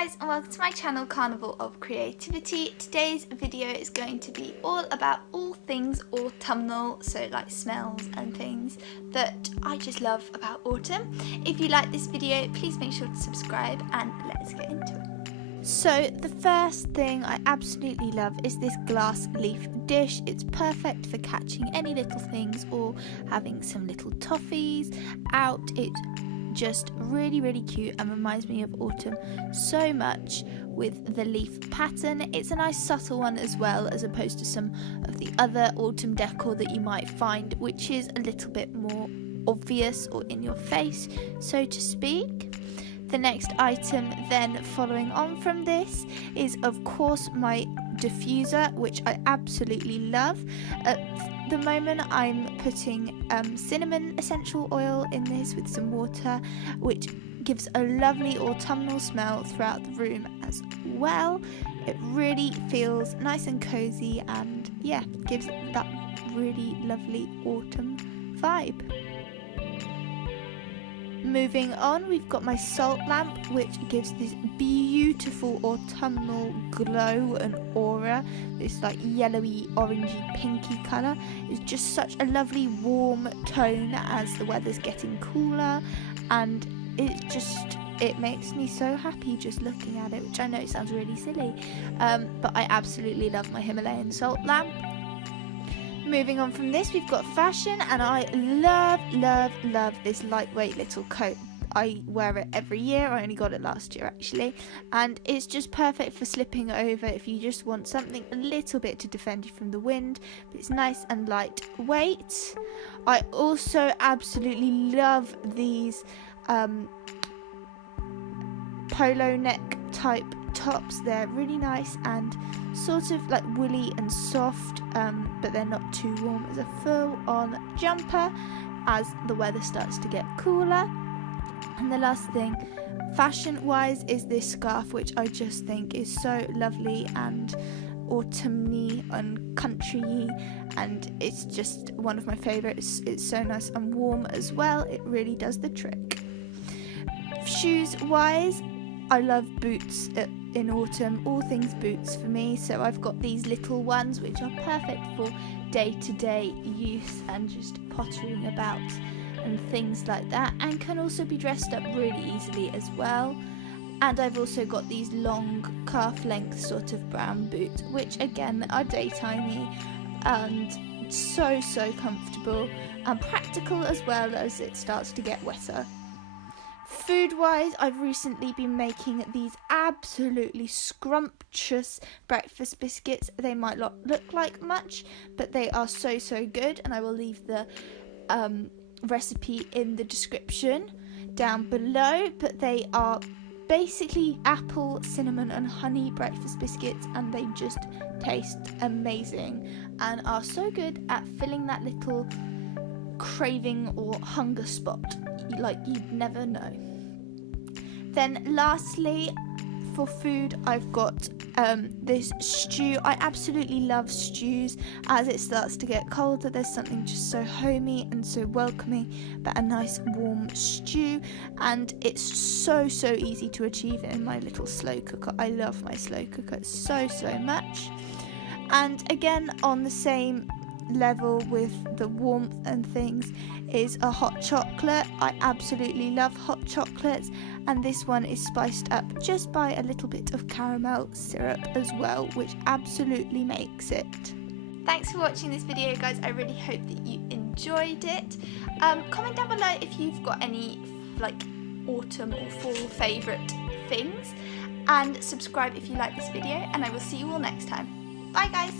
guys, and welcome to my channel Carnival of Creativity. Today's video is going to be all about all things autumnal, so like smells and things that I just love about autumn. If you like this video, please make sure to subscribe and let's get into it. So the first thing I absolutely love is this glass leaf dish. It's perfect for catching any little things or having some little toffees out. It's just really cute and reminds me of autumn so much with the leaf pattern. It's a nice subtle one as well, as opposed to some of the other autumn decor that you might find, which is a little bit more obvious or in your face, so to speak. The next item then following on from this is of course my diffuser, which I absolutely love. At the moment I'm putting cinnamon essential oil in this with some water, which gives a lovely autumnal smell throughout the room as well. It really feels nice and cozy and yeah, gives that really lovely autumn vibe. Moving on, we've got my salt lamp, which gives this beautiful autumnal glow and aura. This like yellowy, orangey, pinky colour. It's just such a lovely warm tone as the weather's getting cooler, and it makes me so happy just looking at it, which I know sounds really silly, but I absolutely love my Himalayan salt lamp. Moving on from this, we've got fashion, and I love this lightweight little coat. I wear it every year. I only got it last year actually, and it's just perfect for slipping over if you just want something a little bit to defend you from the wind, but it's nice and lightweight. I also absolutely love these polo neck type tops. They're really nice and sort of like woolly and soft, but they're not too warm as a full-on jumper as the weather starts to get cooler. And the last thing fashion wise is this scarf, which I just think is so lovely and autumny and country-y, and it's just one of my favourites. It's so nice and warm as well. It really does the trick. Shoes wise, I love boots in autumn, all things boots for me. So I've got these little ones which are perfect for day-to-day use and just pottering about and things like that, and can also be dressed up really easily as well. And I've also got these long calf length sort of brown boots, which again are daytimey and so comfortable and practical as well as it starts to get wetter. Food wise, I've recently been making these absolutely scrumptious breakfast biscuits. They might not look like much, but they are so good, and I will leave the recipe in the description down below. But they are basically apple, cinnamon and honey breakfast biscuits, and they just taste amazing and are so good at filling that little craving or hunger spot like you'd never know. Then lastly, for food, I've got this stew. I absolutely love stews. As it starts to get colder, there's something just so homey and so welcoming about a nice warm stew, and it's so easy to achieve in my little slow cooker. I love my slow cooker so much. And again, on the same level with the warmth and things is a hot chocolate. I absolutely love hot chocolates, and this one is spiced up just by a little bit of caramel syrup as well, which absolutely makes it. Thanks for watching this video, guys. I really hope that you enjoyed it. Comment down below if you've got any like autumn or fall favourite things, and subscribe if you like this video, and I will see you all next time. Bye guys.